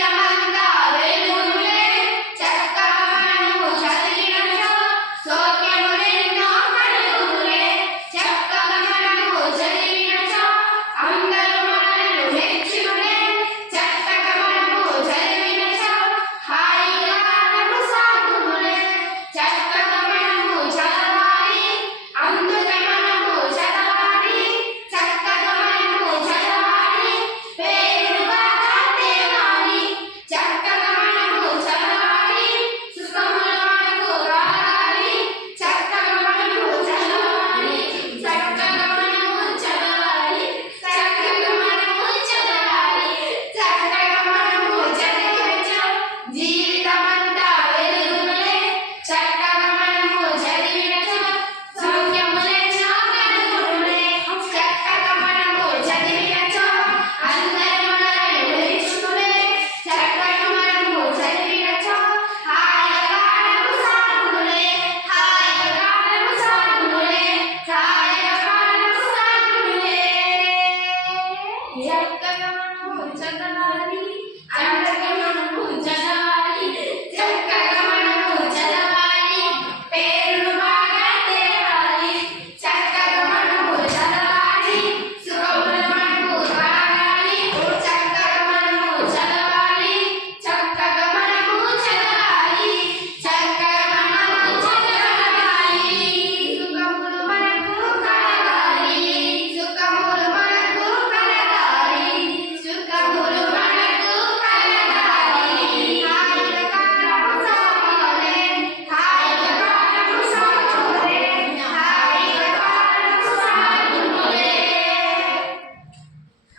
llama